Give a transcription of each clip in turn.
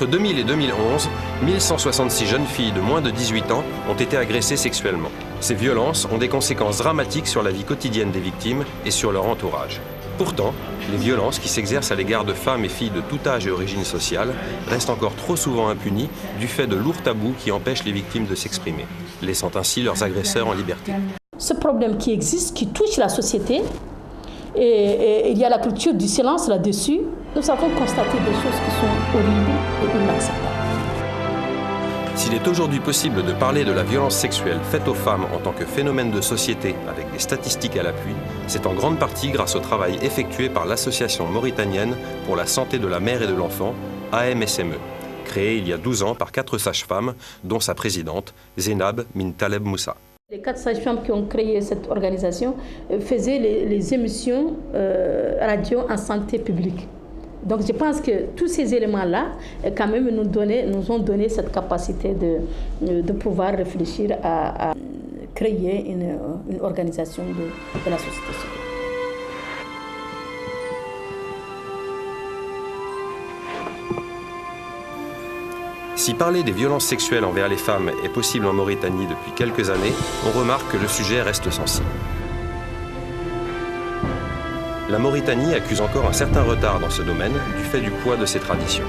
Entre 2000 et 2011, 1166 jeunes filles de moins de 18 ans ont été agressées sexuellement. Ces violences ont des conséquences dramatiques sur la vie quotidienne des victimes et sur leur entourage. Pourtant, les violences qui s'exercent à l'égard de femmes et filles de tout âge et origine sociale restent encore trop souvent impunies du fait de lourds tabous qui empêchent les victimes de s'exprimer, laissant ainsi leurs agresseurs en liberté. Ce problème qui existe, qui touche la société, et il y a la culture du silence là-dessus, nous avons constaté des choses qui sont horribles et inacceptables. S'il est aujourd'hui possible de parler de la violence sexuelle faite aux femmes en tant que phénomène de société avec des statistiques à l'appui, c'est en grande partie grâce au travail effectué par l'Association mauritanienne pour la santé de la mère et de l'enfant, AMSME, créée il y a 12 ans par 4 sages-femmes, dont sa présidente, Zeinab Min Taleb Moussa. Les 4 sages-femmes qui ont créé cette organisation faisaient les émissions radio en santé publique. Donc je pense que tous ces éléments-là, quand même, nous ont donné cette capacité de pouvoir réfléchir à créer une organisation de la société civile. Si parler des violences sexuelles envers les femmes est possible en Mauritanie depuis quelques années, on remarque que le sujet reste sensible. La Mauritanie accuse encore un certain retard dans ce domaine du fait du poids de ses traditions.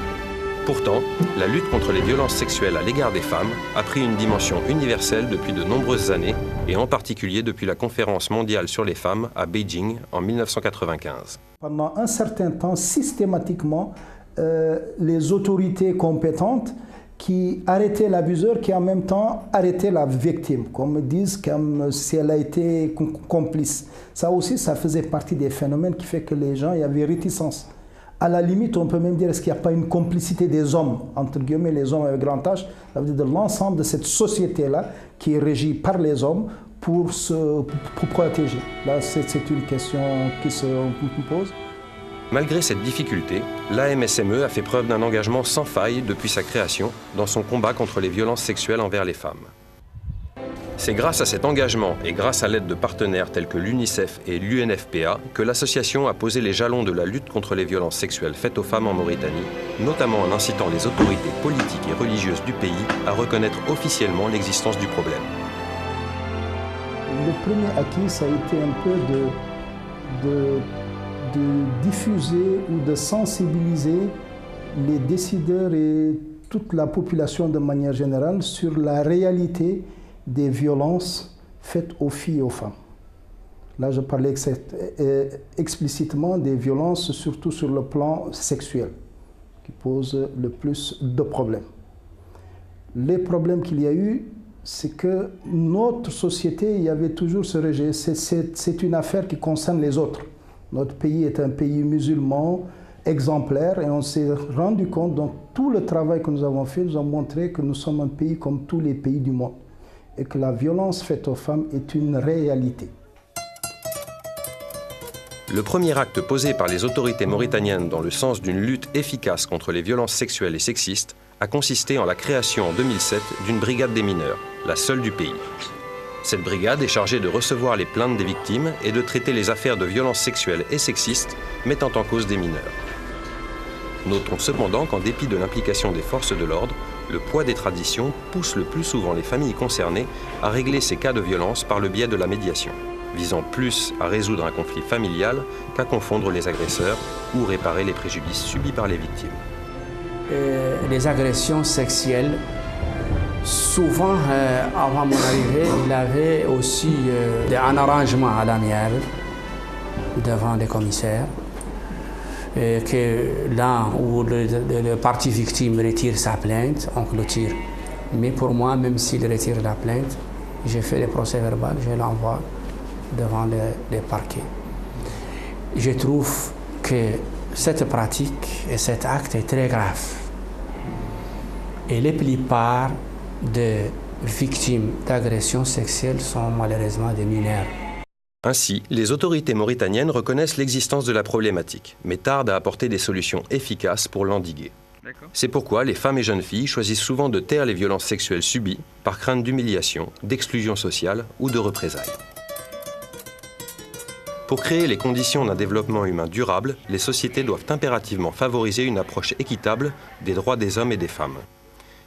Pourtant, la lutte contre les violences sexuelles à l'égard des femmes a pris une dimension universelle depuis de nombreuses années, et en particulier depuis la conférence mondiale sur les femmes à Beijing en 1995. Pendant un certain temps, systématiquement, les autorités compétentes qui arrêtaient l'abuseur, qui en même temps arrêtaient la victime, comme disent, comme si elle a été complice. Ça aussi, ça faisait partie des phénomènes qui fait que les gens, il y avait réticence. À la limite, on peut même dire, est-ce qu'il n'y a pas une complicité des hommes, entre guillemets, les hommes avec grand H, ça veut dire de l'ensemble de cette société-là qui est régie par les hommes pour protéger. Là, c'est une question qui se pose. Malgré cette difficulté, l'AMSME a fait preuve d'un engagement sans faille depuis sa création dans son combat contre les violences sexuelles envers les femmes. C'est grâce à cet engagement et grâce à l'aide de partenaires tels que l'UNICEF et l'UNFPA que l'association a posé les jalons de la lutte contre les violences sexuelles faites aux femmes en Mauritanie, notamment en incitant les autorités politiques et religieuses du pays à reconnaître officiellement l'existence du problème. Le premier acquis, ça a été un peu de diffuser ou de sensibiliser les décideurs et toute la population de manière générale sur la réalité des violences faites aux filles et aux femmes. Là, je parlais explicitement des violences, surtout sur le plan sexuel, qui posent le plus de problèmes. Les problèmes qu'il y a eu, c'est que notre société, il y avait toujours ce rejet. C'est une affaire qui concerne les autres. Notre pays est un pays musulman, exemplaire, et on s'est rendu compte, dans tout le travail que nous avons fait, nous avons montré que nous sommes un pays comme tous les pays du monde, et que la violence faite aux femmes est une réalité. Le premier acte posé par les autorités mauritaniennes dans le sens d'une lutte efficace contre les violences sexuelles et sexistes a consisté en la création en 2007 d'une brigade des mineurs, la seule du pays. Cette brigade est chargée de recevoir les plaintes des victimes et de traiter les affaires de violences sexuelles et sexistes mettant en cause des mineurs. Notons cependant qu'en dépit de l'implication des forces de l'ordre, le poids des traditions pousse le plus souvent les familles concernées à régler ces cas de violence par le biais de la médiation, visant plus à résoudre un conflit familial qu'à confondre les agresseurs ou réparer les préjudices subis par les victimes. Les agressions sexuelles, souvent, avant mon arrivée, il y avait aussi un arrangement à l'amiable devant les commissaires, que là où le parti victime retire sa plainte, on clôture. Mais pour moi, même s'il retire la plainte, j'ai fait le procès verbal, je l'envoie devant les parquets. Je trouve que cette pratique et cet acte est très grave. Et la plupart des victimes d'agressions sexuelles sont malheureusement des mineurs. Ainsi, les autorités mauritaniennes reconnaissent l'existence de la problématique, mais tardent à apporter des solutions efficaces pour l'endiguer. C'est pourquoi les femmes et jeunes filles choisissent souvent de taire les violences sexuelles subies par crainte d'humiliation, d'exclusion sociale ou de représailles. Pour créer les conditions d'un développement humain durable, les sociétés doivent impérativement favoriser une approche équitable des droits des hommes et des femmes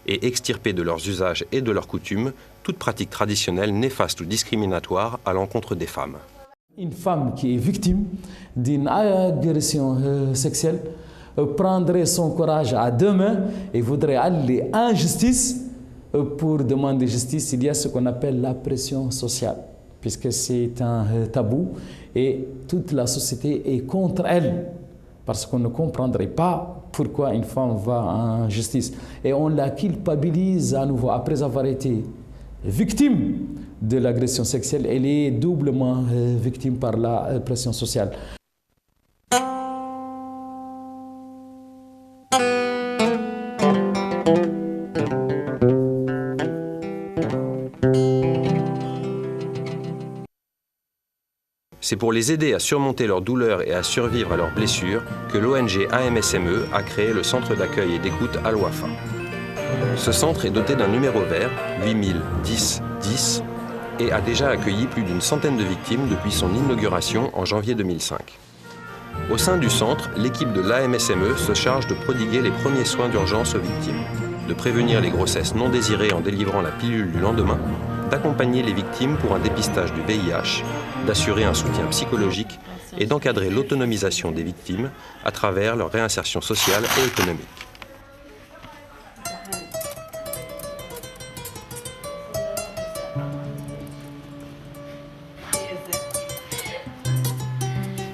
et extirper de leurs usages et de leurs coutumes toute pratique traditionnelle néfaste ou discriminatoire à l'encontre des femmes. Une femme qui est victime d'une agression sexuelle prendrait son courage à deux mains et voudrait aller en justice. Pour demander justice, il y a ce qu'on appelle la pression sociale, puisque c'est un tabou et toute la société est contre elle, parce qu'on ne comprendrait pas pourquoi une femme va en justice. Et on la culpabilise à nouveau. Après avoir été victime de l'agression sexuelle, elle est doublement victime par la pression sociale. C'est pour les aider à surmonter leurs douleurs et à survivre à leurs blessures que l'ONG AMSME a créé le centre d'accueil et d'écoute Al Wafa. Ce centre est doté d'un numéro vert, 8010 10, et a déjà accueilli plus d'une centaine de victimes depuis son inauguration en janvier 2005. Au sein du centre, l'équipe de l'AMSME se charge de prodiguer les premiers soins d'urgence aux victimes, de prévenir les grossesses non désirées en délivrant la pilule du lendemain, d'accompagner les victimes pour un dépistage du VIH, d'assurer un soutien psychologique et d'encadrer l'autonomisation des victimes à travers leur réinsertion sociale et économique.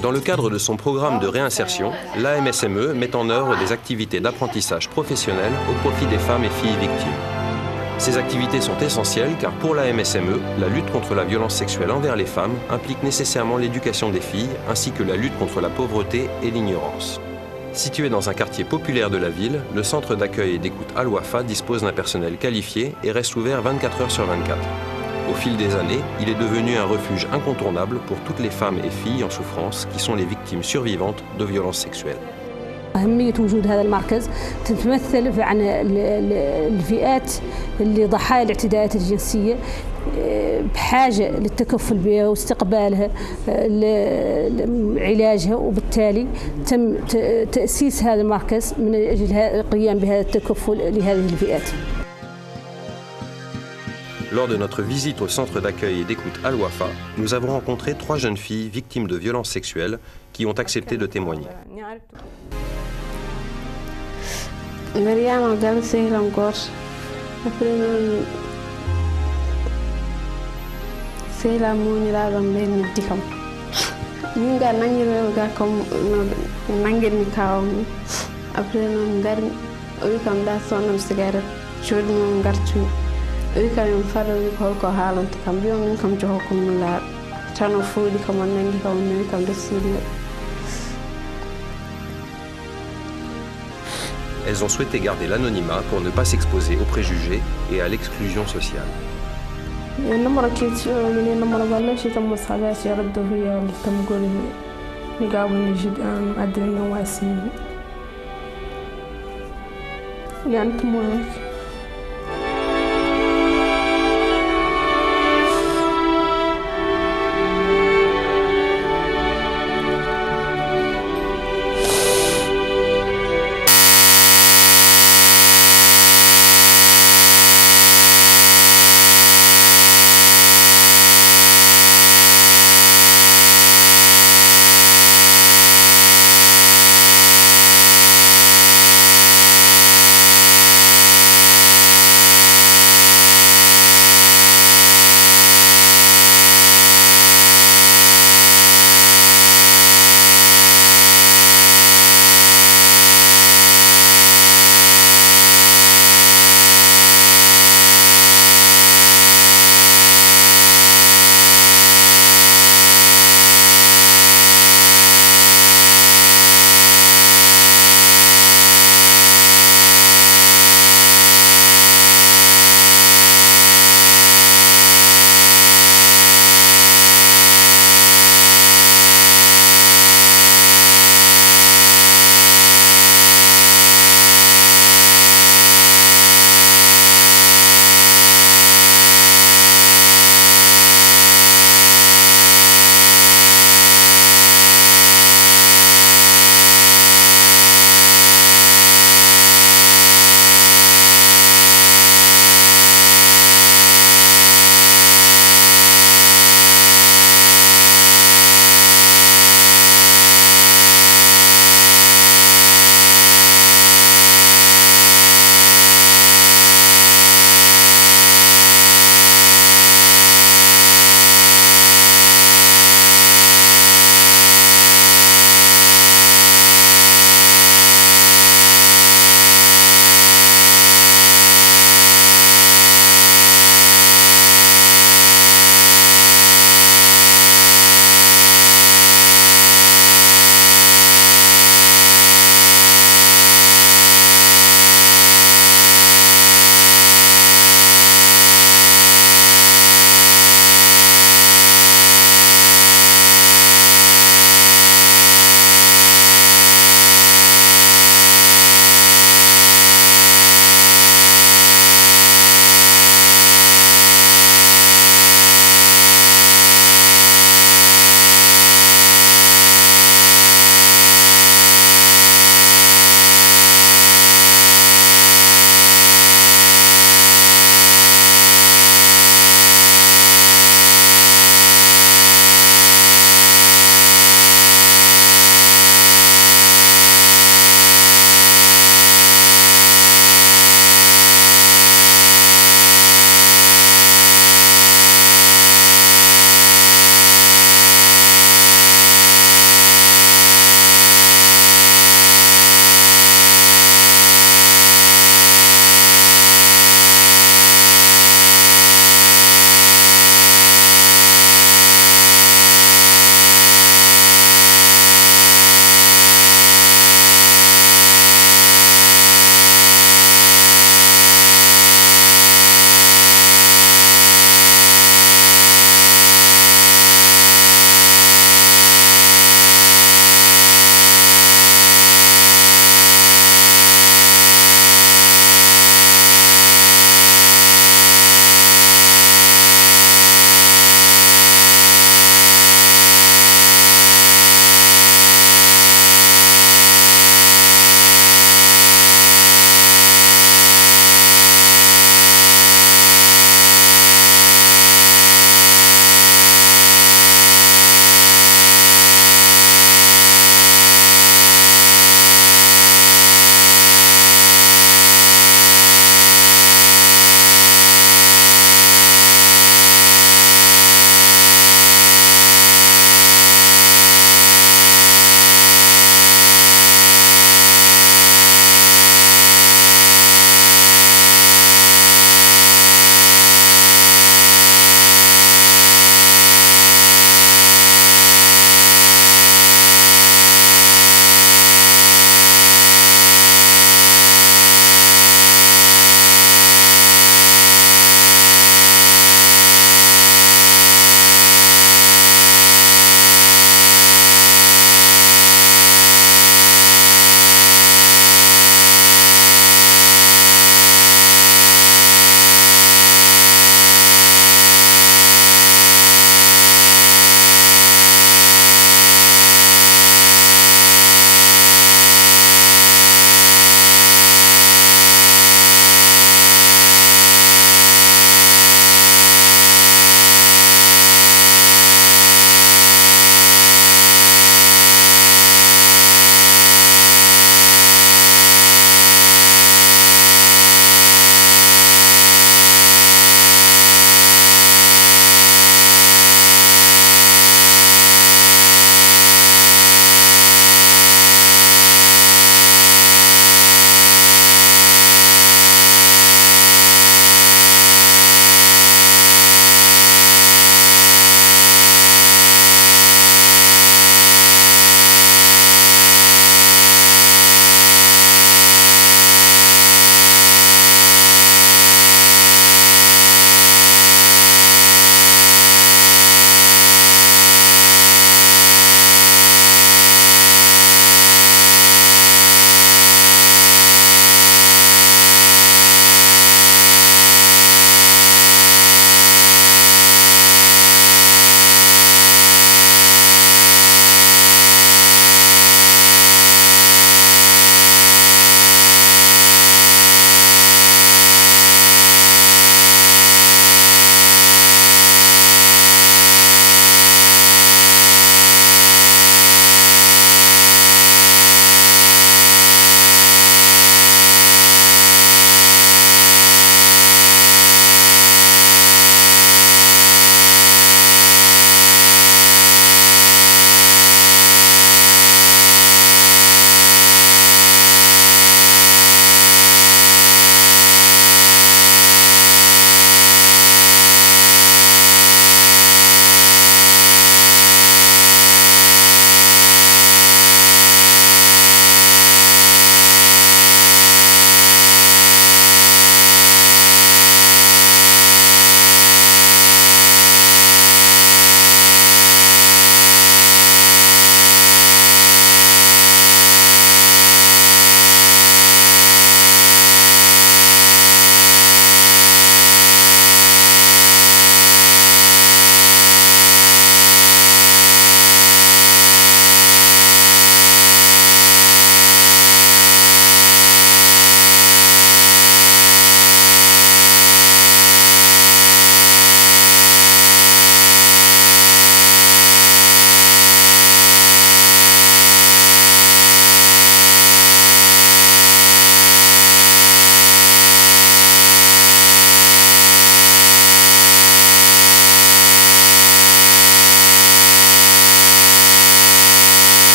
Dans le cadre de son programme de réinsertion, l'AMSME met en œuvre des activités d'apprentissage professionnel au profit des femmes et filles victimes. Ces activités sont essentielles car pour l'AMSME, la lutte contre la violence sexuelle envers les femmes implique nécessairement l'éducation des filles ainsi que la lutte contre la pauvreté et l'ignorance. Situé dans un quartier populaire de la ville, le centre d'accueil et d'écoute Al Wafa dispose d'un personnel qualifié et reste ouvert 24 heures sur 24. Au fil des années, il est devenu un refuge incontournable pour toutes les femmes et filles en souffrance qui sont les victimes survivantes de violences sexuelles. أهمية وجود هذا المركز تتمثل في عن الفئات اللي ضحايا الاعتداءات الجنسية بحاجة للتكفل بها واستقبالها علاجها وبالتالي تم تأسيس هذا المركز من أجل القيام بهذا التكفل لهذه الفئات. Lors de notre visite au centre d'accueil et d'écoute Al Wafa, nous avons rencontré 3 jeunes filles victimes de violences sexuelles qui ont accepté de témoigner. Mariama gal sehram goto après noon sehlam moniraɗo ɓen noddi kam min ga nanguirɓe ga comme no nanguirmi kawam après noon gari o wi kam da sonnam cigarette coɗi mom gartumi o wi kam en fara wi ko holko haalanta kam mbiyam min kam joho komi laaɗo tan o fuuɗi kam o nangi kam o nawi kam nder suudu. Elles ont souhaité garder l'anonymat pour ne pas s'exposer aux préjugés et à l'exclusion sociale. يعني